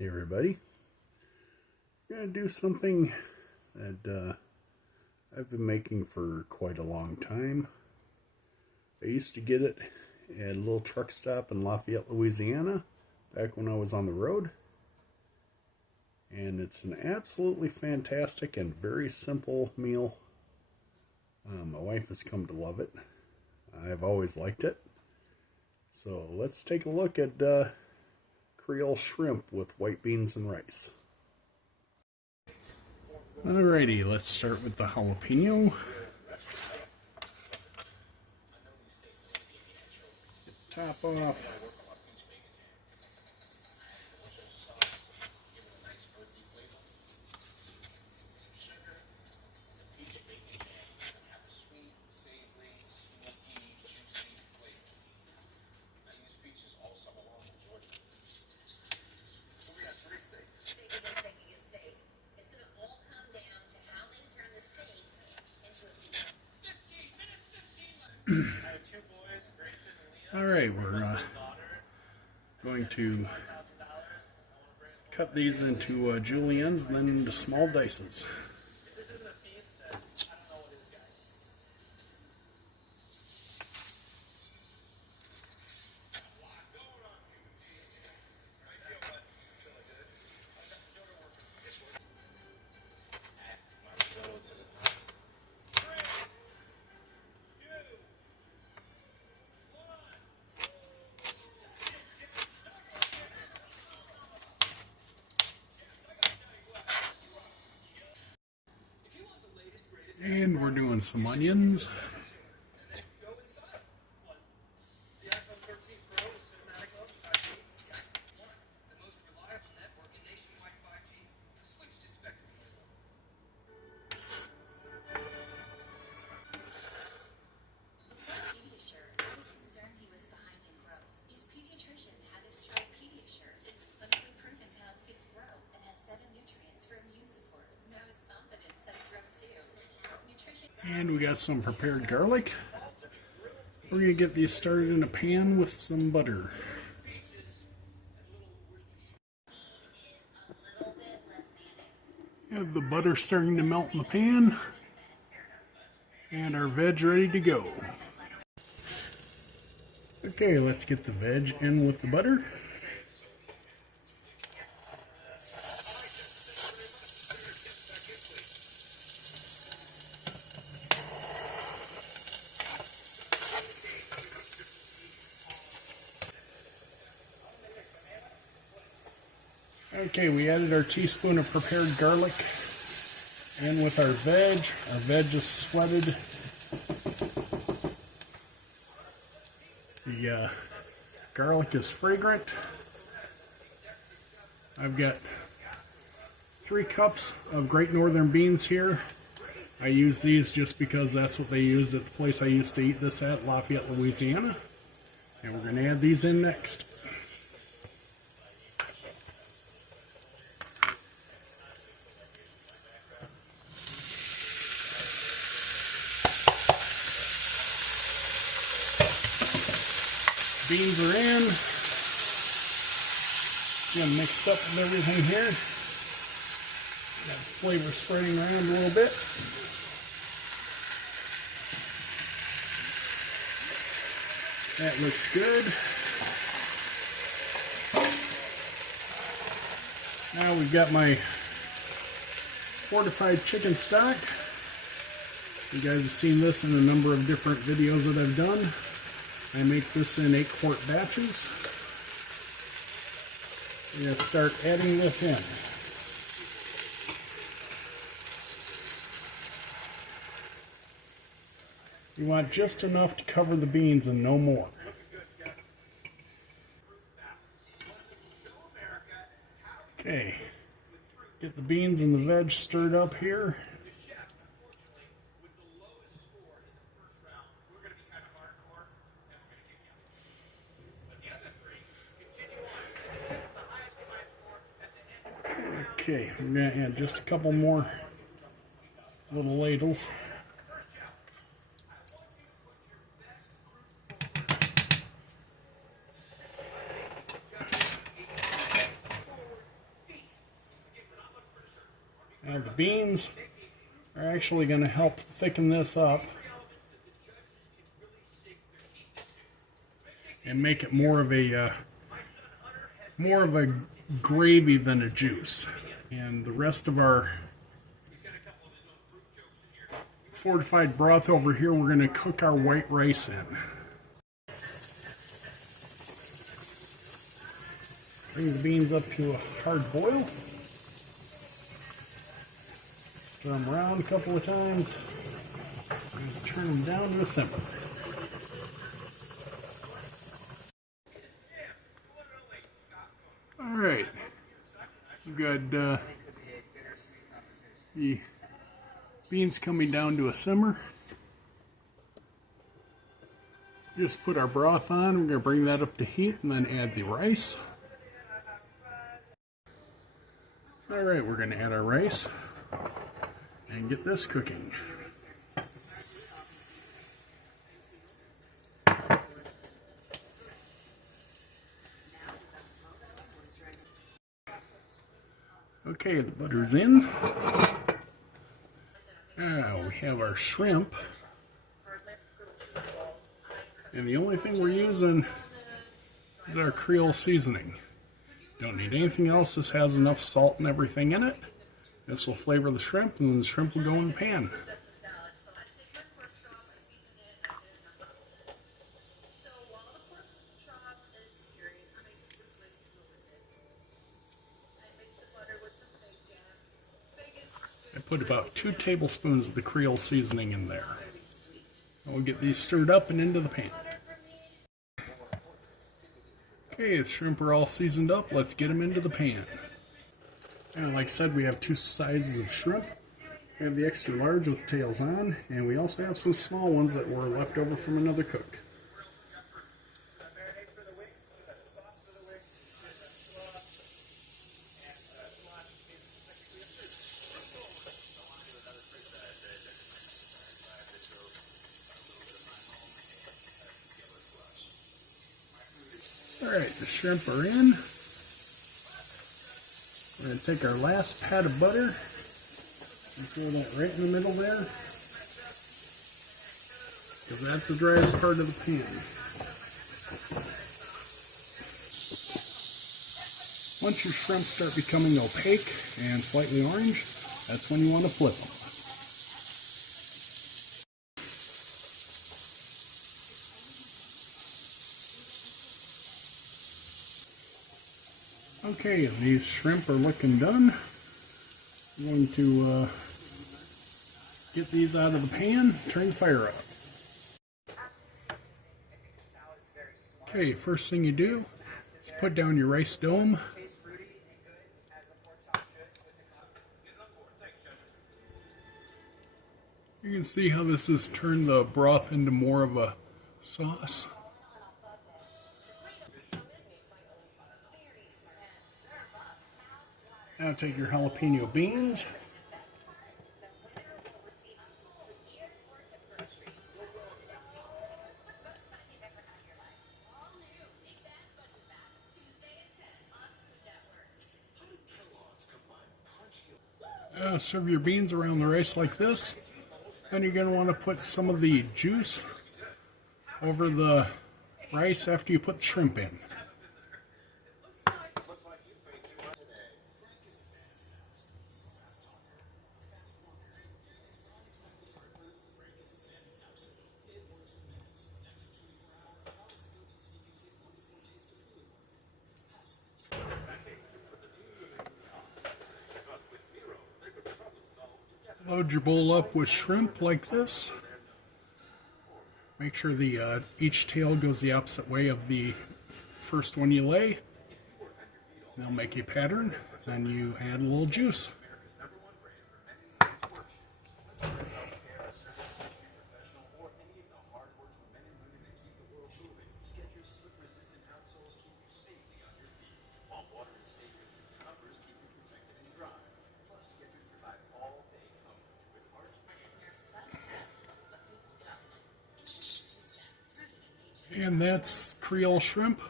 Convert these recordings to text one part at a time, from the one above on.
Hey everybody, I'm going to do something that I've been making for quite a long time. I used to get it at a little truck stop in Lafayette, Louisiana, back when I was on the road. And it's an absolutely fantastic and very simple meal. My wife has come to love it. I've always liked it. So let's take a look at Creole shrimp with white beans and rice. Alrighty, let's start with the jalapeno. Get the top off. Alright, we're going to cut these into juliennes, then into small dices. And we're doing some onions. And we got some prepared garlic. We're going to get these started in a pan with some butter. Have the butter starting to melt in the pan. And our veg ready to go. Okay, let's get the veg in with the butter. Okay, we added our teaspoon of prepared garlic in with our veg. Our veg is sweated. The garlic is fragrant. I've got 3 cups of Great Northern beans here. I use these just because that's what they use at the place I used to eat this at, Lafayette, Louisiana. And we're going to add these in next. Beans are in. Getting mixed up with everything here. Got the flavor spreading around a little bit. That looks good. Now we've got my fortified chicken stock. You guys have seen this in a number of different videos that I've done. I make this in 8-quart batches. I'm going to start adding this in. You want just enough to cover the beans and no more. Okay, get the beans and the veg stirred up here. Okay, I'm going to add just a couple more little ladles. Now the beans are actually going to help thicken this up and make it more of a gravy than a juice. And the rest of our fortified broth over here, we're going to cook our white rice in. Bring the beans up to a hard boil. Stir them around a couple of times. And turn them down to a simmer. Alright. We've got the beans coming down to a simmer. Just put our broth on. We're going to bring that up to heat and then add the rice. Alright, we're going to add our rice and get this cooking. Okay, the butter's in. Now we have our shrimp. And the only thing we're using is our Creole seasoning. Don't need anything else. This has enough salt and everything in it. This will flavor the shrimp, and then the shrimp will go in the pan. I put about 2 tablespoons of the Creole seasoning in there. We'll get these stirred up and into the pan. Okay, the shrimp are all seasoned up. Let's get them into the pan. And like I said, we have 2 sizes of shrimp. We have the extra large with tails on, and we also have some small ones that were left over from another cook. Alright, the shrimp are in. We're going to take our last pat of butter and throw that right in the middle there, because that's the driest part of the pan. Once your shrimp start becoming opaque and slightly orange, that's when you want to flip them. Okay, these shrimp are looking done. I'm going to get these out of the pan, turn the fire up. Okay, first thing you do is put down your rice dome. You can see how this has turned the broth into more of a sauce. Now take your jalapeno beans. Serve your beans around the rice like this. Then you're going to want to put some of the juice over the rice after you put the shrimp in. Load your bowl up with shrimp like this. Make sure the each tail goes the opposite way of the first one you lay. They'll make a pattern. Then you add a little juice. And that's Creole shrimp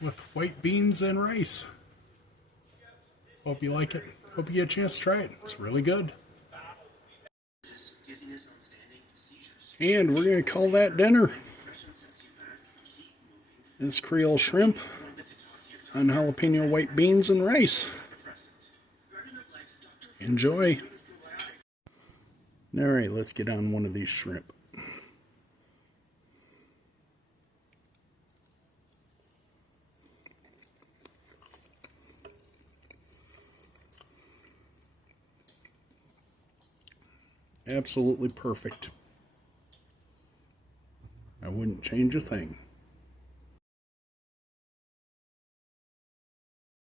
with white beans and rice. Hope you like it. Hope you get a chance to try it. It's really good. And we're going to call that dinner. This Creole shrimp on jalapeno white beans and rice. Enjoy. Alright, let's get on one of these shrimp. Absolutely perfect. I wouldn't change a thing.